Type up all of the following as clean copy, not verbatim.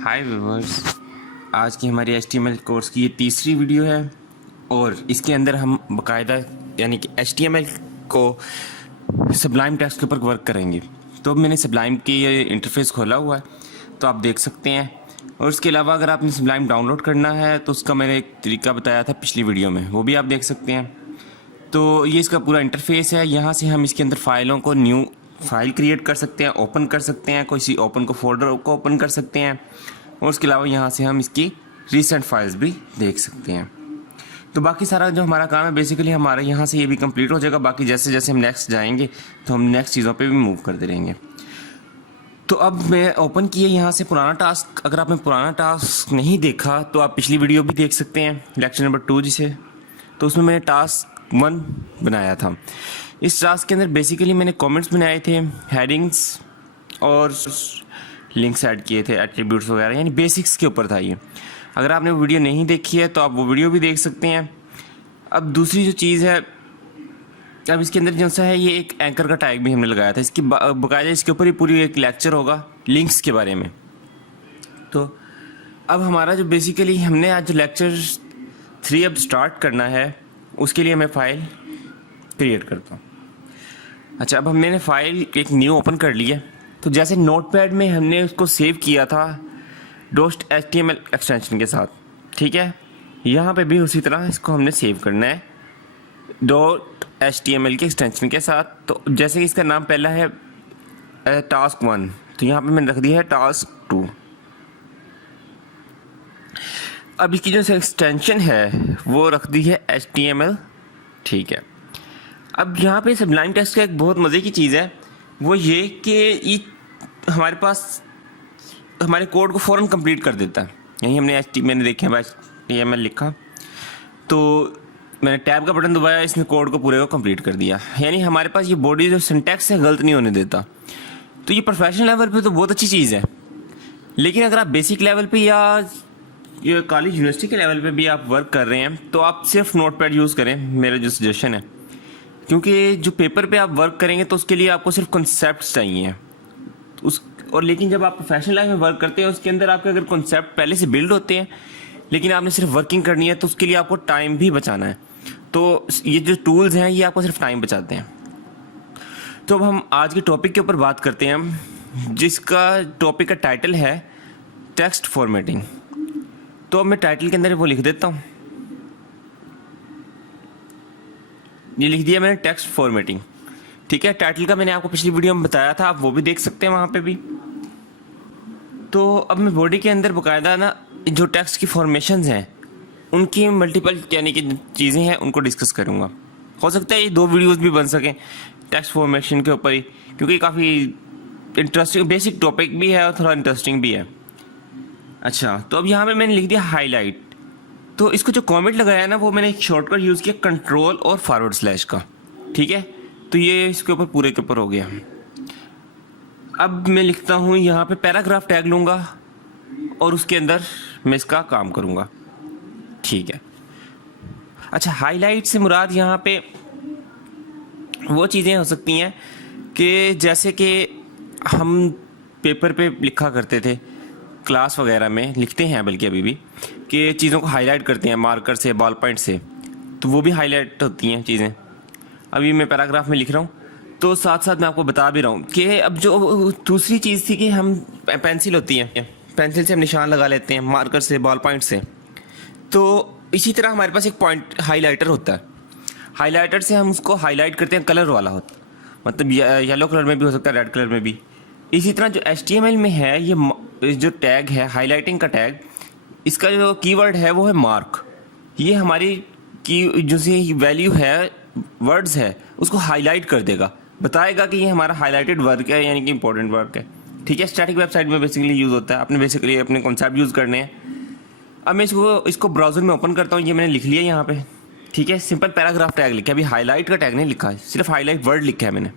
हाय viewers, आज की हमारी HTML कोर्स की ये तीसरी वीडियो है और इसके अंदर हम बाकायदा यानी कि HTML को सबलाइम टेक्स्ट के ऊपर वर्क करेंगे। तो अब मैंने सबलाइम की ये इंटरफेस खोला हुआ है तो आप देख सकते हैं। और इसके अलावा अगर आपने सबलाइम डाउनलोड करना है तो उसका मैंने एक तरीका बताया था पिछली वीडियो में, वो भी आप देख सकते हैं। तो ये इसका पूरा इंटरफेस है। यहाँ से हम इसके अंदर फाइलों को न्यू फाइल क्रिएट कर सकते हैं, ओपन कर सकते हैं, किसी ओपन को फोल्डर को ओपन कर सकते हैं और उसके अलावा यहाँ से हम इसकी रीसेंट फाइल्स भी देख सकते हैं। तो बाकी सारा जो हमारा काम है बेसिकली हमारा यहाँ से ये भी कंप्लीट हो जाएगा। बाकी जैसे जैसे हम नेक्स्ट जाएंगे तो हम नेक्स्ट चीज़ों पे भी मूव करते रहेंगे। तो अब मैं ओपन किए यहाँ से पुराना टास्क। अगर आपने पुराना टास्क नहीं देखा तो आप पिछली वीडियो भी देख सकते हैं, लेक्चर नंबर 2 जिसे, तो उसमें मैंने टास्क 1 बनाया था। इस टास्क के अंदर बेसिकली मैंने कमेंट्स बनाए थे, हेडिंग्स और लिंक्स ऐड किए थे, एट्रीब्यूट्स वगैरह, यानी बेसिक्स के ऊपर था ये। अगर आपने वो वीडियो नहीं देखी है तो आप वो वीडियो भी देख सकते हैं। अब दूसरी जो चीज़ है, अब इसके अंदर जैसा है ये एक एंकर का टैग भी हमने लगाया था। इसकी बाकायदा इसके ऊपर ही पूरी एक लेक्चर होगा लिंक्स के बारे में। तो अब हमारा जो बेसिकली हमने आज जो लेक्चर 3 अब स्टार्ट करना है उसके लिए मैं फ़ाइल क्रिएट करता हूँ। अच्छा, अब मैंने फ़ाइल एक न्यू ओपन कर ली है। तो जैसे नोटपैड में हमने उसको सेव किया था .html एक्सटेंशन के साथ, ठीक है, यहाँ पे भी उसी तरह इसको हमने सेव करना है .html के एक्सटेंशन के साथ। तो जैसे कि इसका नाम पहला है टास्क 1, तो यहाँ पे मैंने रख दिया है टास्क 2। अब इसकी जो एक्सटेंशन है वो रख दी है HTML, ठीक है। अब यहाँ पे सबलाइम टेक्स्ट का एक बहुत मज़े की चीज़ है, वो ये कि हमारे पास हमारे कोड को फ़ौरन कंप्लीट कर देता है। यहीं मैंने देखे HTML लिखा तो मैंने टैब का बटन दबाया, इसने कोड को पूरे को कंप्लीट कर दिया। यानी हमारे पास ये बॉडी जो सिंटैक्स है गलत नहीं होने देता। तो ये प्रोफेशनल लेवल पे तो बहुत अच्छी चीज़ है, लेकिन अगर आप बेसिक लेवल पे या ये कॉलेज यूनिवर्सिटी के लेवल पे भी आप वर्क कर रहे हैं तो आप सिर्फ नोटपैड यूज़ करें, मेरा जो सजेशन है। क्योंकि जो पेपर पे आप वर्क करेंगे तो उसके लिए आपको सिर्फ कॉन्सेप्ट चाहिए और लेकिन जब आप प्रोफेशनल लाइफ में वर्क करते हैं उसके अंदर आपके अगर कॉन्सेप्ट पहले से बिल्ड होते हैं लेकिन आपने सिर्फ वर्किंग करनी है तो उसके लिए आपको टाइम भी बचाना है। तो ये जो टूल्स हैं ये आपको सिर्फ टाइम बचाते हैं। तो अब हम आज के टॉपिक के ऊपर बात करते हैं जिसका टॉपिक का टाइटल है टेक्स्ट फॉर्मेटिंग। तो अब मैं टाइटल के अंदर वो लिख देता हूँ, ये लिख दिया मैंने टेक्स्ट फॉर्मेटिंग, ठीक है। टाइटल का मैंने आपको पिछली वीडियो में बताया था, आप वो भी देख सकते हैं वहाँ पे भी। तो अब मैं बॉडी के अंदर बाकायदा ना जो टेक्स्ट की फॉर्मेशंस हैं उनकी मल्टीपल यानी कि चीज़ें हैं उनको डिस्कस करूँगा। हो सकता है ये 2 वीडियोस भी बन सकें टेक्स्ट फॉर्मेशन के ऊपर ही, क्योंकि काफ़ी इंटरेस्टिंग बेसिक टॉपिक भी है और थोड़ा इंटरेस्टिंग भी है। अच्छा, तो अब यहाँ पर मैंने लिख दिया हाईलाइट। तो इसको जो कॉमेंट लगाया ना वो मैंने एक शॉर्टकट यूज़ किया कंट्रोल और / का, ठीक है। तो ये इसके ऊपर पूरे के ऊपर हो गया। अब मैं लिखता हूँ यहाँ पे पैराग्राफ टैग लूँगा और उसके अंदर मैं इसका काम करूँगा, ठीक है। अच्छा, हाईलाइट से मुराद यहाँ पे वो चीज़ें हो सकती हैं कि जैसे कि हम पेपर पे लिखा करते थे, क्लास वगैरह में लिखते हैं बल्कि अभी भी, कि चीज़ों को हाईलाइट करते हैं मार्कर से, बॉल पॉइंट से, तो वो भी हाईलाइट होती हैं चीज़ें। अभी मैं पैराग्राफ में लिख रहा हूँ तो साथ साथ मैं आपको बता भी रहा हूँ कि अब जो दूसरी चीज़ थी कि हम पेंसिल होती है, पेंसिल से हम निशान लगा लेते हैं, मार्कर से, बॉल पॉइंट से। तो इसी तरह हमारे पास एक पॉइंट हाईलाइटर होता है। हाईलाइटर से हम उसको हाईलाइट करते हैं, कलर वाला होता, मतलब येलो कलर में भी हो सकता है, रेड कलर में भी। इसी तरह जो HTML में है ये जो टैग है हाईलाइटिंग का टैग, इसका जो कीवर्ड है वो है मार्क। ये हमारी की जो सी वैल्यू है, वर्ड्स है, उसको हाईलाइट कर देगा, बताएगा कि ये हमारा हाईलाइटेड वर्क है, यानी कि इंपॉर्टेंट वर्क है, ठीक है। स्टैटिक वेबसाइट में बेसिकली यूज़ होता है, आपने बेसिकली अपने कॉन्सेप्ट यूज़ करने हैं। अब मैं इसको ब्राउज़र में ओपन करता हूँ, ये मैंने लिख लिया यहाँ पे, ठीक है। सिंपल पैराग्राफ टैग लिखा है, अभी हाईलाइट का टैग नहीं लिखा है, सिर्फ हाईलाइट वर्ड लिखा है मैंने,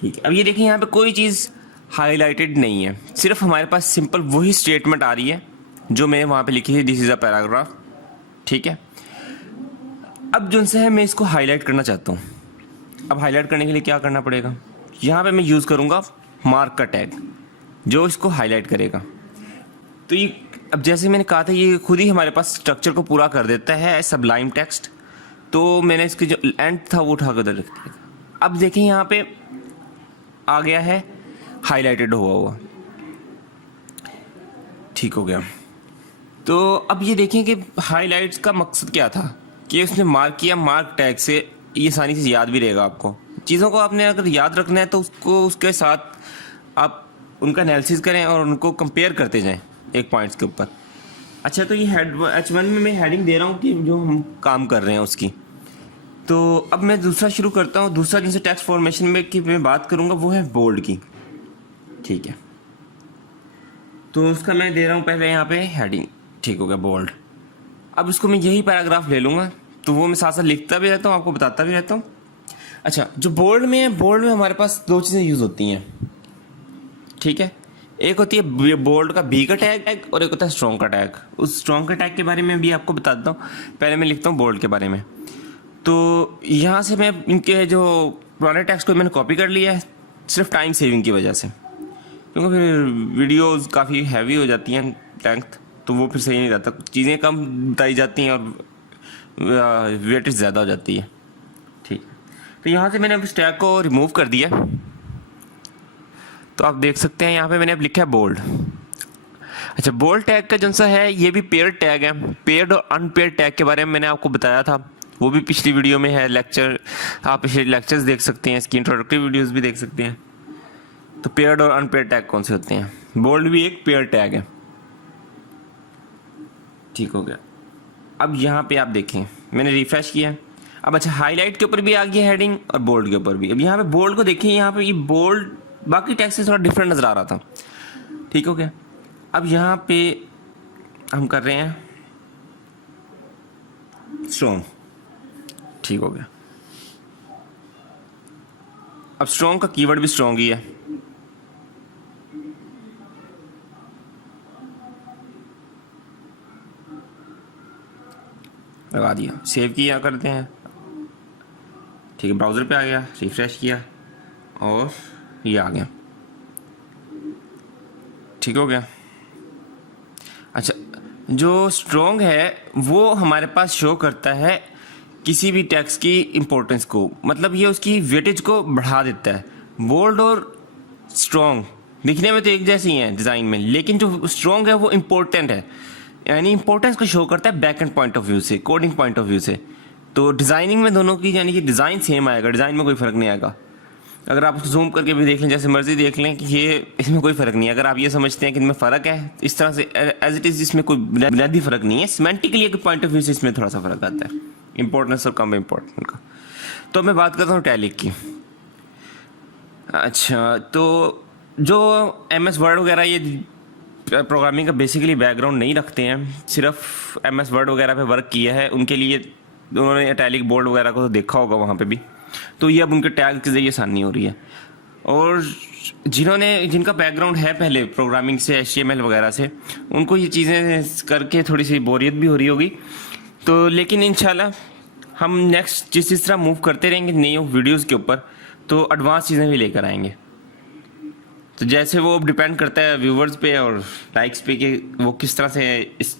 ठीक है। अब ये देखिए यहाँ पे कोई चीज़ हाईलाइटेड नहीं है, सिर्फ हमारे पास सिंपल वही स्टेटमेंट आ रही है जो मैंने वहाँ पे लिखी है, दिस इज़ अ पैराग्राफ, ठीक है। अब जो है मैं इसको हाईलाइट करना चाहता हूँ। अब हाईलाइट करने के लिए क्या करना पड़ेगा, यहाँ पे मैं यूज़ करूँगा मार्क का टैग जो इसको हाईलाइट करेगा। तो ये अब जैसे मैंने कहा था ये खुद ही हमारे पास स्ट्रक्चर को पूरा कर देता है सबलाइम टेक्स्ट। तो मैंने इसके जो एंड था वो उठा कर उधर रख दिया। अब देखें यहाँ पे आ गया है हाईलाइटेड हुआ। ठीक हो गया। तो अब ये देखें कि हाईलाइट्स का मकसद क्या था कि उसने मार्क किया, मार्क टैग से ये सारी चीज़ याद भी रहेगा आपको। चीज़ों को आपने अगर याद रखना है तो उसको उसके साथ आप उनका एनालिसिस करें और उनको कंपेयर करते जाएं एक पॉइंट्स के ऊपर। अच्छा, तो ये H1 में मैं हेडिंग दे रहा हूँ कि जो हम काम कर रहे हैं उसकी। तो अब मैं दूसरा शुरू करता हूँ। दूसरा जिनसे टेक्स्ट फॉर्मेशन में की मैं बात करूँगा वो है बोल्ड की। ठीक है, तो उसका मैं दे रहा हूँ पहले यहाँ पे हेडिंग। ठीक हो गया, बोल्ड। अब इसको मैं यही पैराग्राफ ले लूँगा, तो वो मैं साथ साथ लिखता भी रहता हूँ, आपको बताता भी रहता हूँ। अच्छा, जो बोल्ड में है, बोल्ड में हमारे पास दो चीज़ें यूज़ होती हैं। ठीक है, एक होती है बोल्ड का बी का टैग और एक होता है स्ट्रॉन्ग का टैग। उस स्ट्रॉन्ग का टैग के बारे में भी आपको बताता हूँ, पहले मैं लिखता हूँ बोल्ड के बारे में। तो यहाँ से मैं इनके जो पुराने टैग्स को मैंने कॉपी कर लिया है सिर्फ टाइम सेविंग की वजह से, क्योंकि फिर वीडियोस काफ़ी हैवी हो जाती हैं लेंथ, तो वो फिर सही नहीं रहता, चीज़ें कम बताई जाती हैं और वेटेज ज़्यादा हो जाती है। ठीक, तो यहाँ से मैंने अब इस टैग को रिमूव कर दिया। तो आप देख सकते हैं यहाँ पे मैंने अब लिखा है बोल्ड। अच्छा, बोल्ड टैग का जो सा है ये भी पेयर्ड टैग है। पेयर्ड और अनपेयर्ड टैग के बारे में मैंने आपको बताया था, वो भी पिछली वीडियो में है लेक्चर। आप पिछले लेक्चर्स देख सकते हैं, इसकी इंट्रोडक्टिव वीडियोस भी देख सकते हैं। तो पेयर्ड और अनपेयर्ड टैग कौन से होते हैं? बोल्ड भी एक पेयर्ड टैग है। ठीक हो गया। अब यहाँ पे आप देखें मैंने रिफ्रेश किया। अब अच्छा, हाईलाइट के ऊपर भी आ गया हेडिंग और बोल्ड के ऊपर भी। अब यहाँ पे बोल्ड को देखिए, यहाँ पे ये बोल्ड बाकी टैग से थोड़ा डिफरेंट नज़र आ रहा था। ठीक हो गया। अब यहाँ पे हम कर रहे हैं स्ट्रॉन्ग। ठीक हो गया। अब स्ट्रॉन्ग का कीवर्ड भी स्ट्रॉन्ग ही है। लगा दिया, सेव किया करते हैं। ठीक है, ब्राउज़र पे आ गया, रिफ्रेश किया और ये आ गया। ठीक हो गया। अच्छा, जो स्ट्रॉन्ग है वो हमारे पास शो करता है किसी भी टेक्स्ट की इम्पोर्टेंस को, मतलब ये उसकी वेटेज को बढ़ा देता है। बोल्ड और स्ट्रॉन्ग दिखने में तो एक जैसे ही हैं डिज़ाइन में, लेकिन जो स्ट्रॉन्ग है वो इम्पोर्टेंट है, यानी इंपॉर्टेंस को शो करता है back and point of view से, कोडिंग पॉइंट ऑफ व्यू से। तो डिज़ाइनिंग में दोनों की यानी कि डिज़ाइन सेम आएगा, डिज़ाइन में कोई फ़र्क नहीं आएगा। अगर आप उसको जूम करके भी देख लें, जैसे मर्जी देख लें, कि ये इसमें कोई फ़र्क नहीं है। अगर आप ये समझते हैं कि इनमें फ़र्क है इस तरह से एज इट इज़, इसमें कोई बुनियादी फ़र्क नहीं है। सिमेंटिकली एक पॉइंट ऑफ व्यू से इसमें थोड़ा सा फ़र्क आता है, इंपॉर्टेंस और कम इम्पोर्टेंट का। तो मैं बात करता हूँ टैलिक की। अच्छा, तो जो MS वर्ड वगैरह ये प्रोग्रामिंग का बेसिकली बैकग्राउंड नहीं रखते हैं, सिर्फ MS वर्ड वगैरह पे वर्क किया है, उनके लिए उन्होंने इटैलिक बोल्ड वगैरह को तो देखा होगा वहाँ पे भी। तो ये अब उनके टैग के ज़रिए आसानी हो रही है। और जिनका बैकग्राउंड है पहले प्रोग्रामिंग से, HTML वगैरह से, उनको ये चीज़ें करके थोड़ी सी बोरियत भी हो रही होगी। तो लेकिन इंशाल्लाह हम नेक्स्ट जिस तरह मूव करते रहेंगे नई वीडियोज़ के ऊपर, तो एडवांस चीज़ें भी लेकर आएंगे। तो जैसे वो डिपेंड करता है व्यूवर्स पे और लाइक्स पे कि वो किस तरह से इस।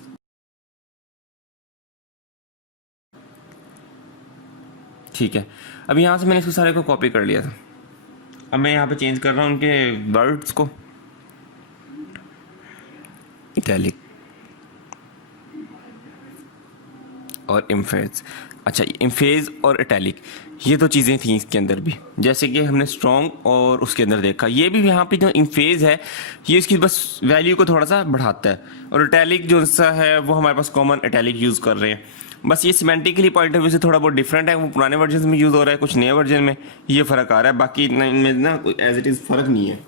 ठीक है, अब यहाँ से मैंने इसको सारे को कॉपी कर लिया था। अब मैं यहाँ पे चेंज कर रहा हूँ उनके वर्ड्स को, इटैलिक और इम्फेज। अच्छा, इम्फेज और इटैलिक ये दो चीज़ें थी इसके अंदर भी, जैसे कि हमने स्ट्रॉन्ग और उसके अंदर देखा। ये भी यहाँ पे जो इम्फेज है ये इसकी बस वैल्यू को थोड़ा सा बढ़ाता है, और इटैलिक जो सा है वो हमारे पास कॉमन इटैलिक यूज़ कर रहे हैं। बस ये सिमेंटिकली पॉइंट ऑफ व्यू से थोड़ा बहुत डिफरेंट है, वो पुराने वर्जन में यूज़ हो रहा है, कुछ नए वर्जन में ये फ़र्क आ रहा है। बाकी इतना इनमें ना कोई एज इट इज़ फ़र्क नहीं है।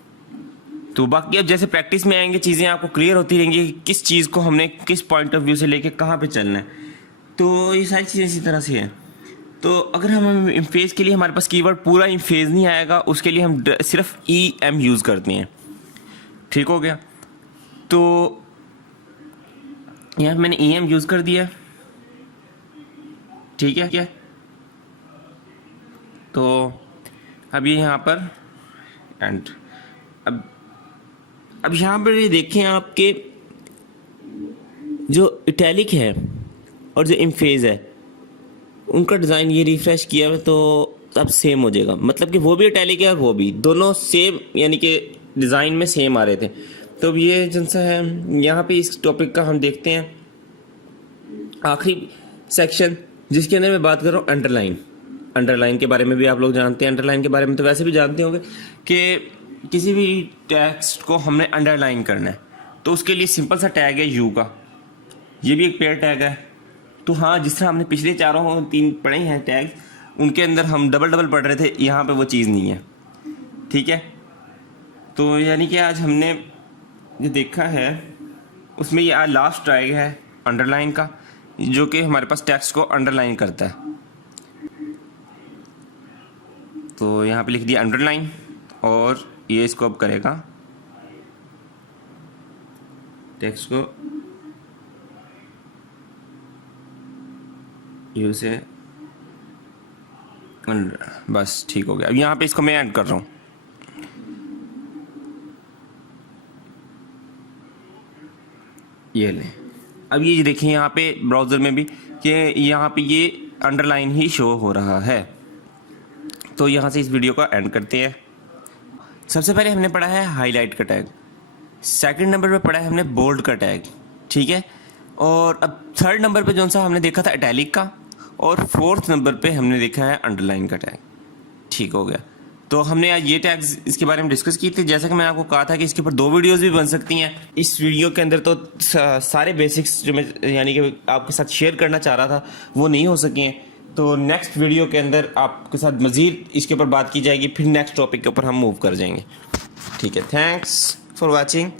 तो बाकी अब जैसे प्रैक्टिस में आएंगे चीज़ें आपको क्लियर होती रहेंगी कि किस चीज़ को हमने किस पॉइंट ऑफ व्यू से लेके कहाँ पे चलना है। तो ये सारी चीज़ें इसी तरह से हैं। तो अगर हम इम्फेज के लिए हमारे पास कीवर्ड पूरा इम्फेज नहीं आएगा, उसके लिए हम सिर्फ EM यूज़ करते हैं। ठीक हो गया। तो यहाँ मैंने EM यूज़ कर दिया। ठीक है क्या? तो अब ये यहाँ पर एंड अब यहाँ पर ये देखें आपके जो इटैलिक है और जो इम्फेज है उनका डिज़ाइन ये रिफ्रेश किया है तो अब सेम हो जाएगा, मतलब कि वो भी इटैलिक है और वो भी दोनों सेम यानी कि डिज़ाइन में सेम आ रहे थे। तो अब ये जैसा है यहाँ पे इस टॉपिक का हम देखते हैं आखिरी सेक्शन, जिसके अंदर मैं बात कर रहा हूँ अंडरलाइन। अंडरलाइन के बारे में भी आप लोग जानते हैं, अंडरलाइन के बारे में तो वैसे भी जानते होंगे कि किसी भी टेक्स्ट को हमने अंडरलाइन करना है तो उसके लिए सिंपल सा टैग है यू का, ये भी एक पेयर टैग है। तो हाँ, जिस तरह हमने पिछले 3 पढ़े हैं टैग, उनके अंदर हम डबल पढ़ रहे थे, यहाँ पे वो चीज़ नहीं है। ठीक है, तो यानी कि आज हमने जो देखा है उसमें ये लास्ट टैग है अंडरलाइन का, जो कि हमारे पास टेक्स्ट को अंडरलाइन करता है। तो यहाँ पे लिख दिया अंडरलाइन और ये इसको अब करेगा टेक्स्ट को यू से बस ठीक हो गया। अब यहाँ पे इसको मैं ऐड कर रहा हूँ, ये लें। अब ये देखिए यहाँ पे ब्राउज़र में भी कि यहाँ पे ये अंडरलाइन ही शो हो रहा है। तो यहाँ से इस वीडियो को एंड करते हैं। सबसे पहले हमने पढ़ा है हाईलाइट का टैग, सेकंड नंबर पे पढ़ा है हमने बोल्ड का टैग, ठीक है। और अब थर्ड नंबर पे जो सा हमने देखा था इटैलिक का, और फोर्थ नंबर पे हमने देखा है अंडरलाइन का टैग। ठीक हो गया। तो हमने आज ये टैग्स इसके बारे में डिस्कस की थी। जैसा कि मैंने आपको कहा था कि इसके ऊपर 2 वीडियोस भी बन सकती हैं। इस वीडियो के अंदर तो सारे बेसिक्स जो मैं यानी कि आपके साथ शेयर करना चाह रहा था वो नहीं हो सके हैं। तो नेक्स्ट वीडियो के अंदर आपके साथ मज़ीद इसके ऊपर बात की जाएगी, फिर नेक्स्ट टॉपिक के ऊपर हम मूव कर जाएंगे। ठीक है, थैंक्स फॉर वॉचिंग।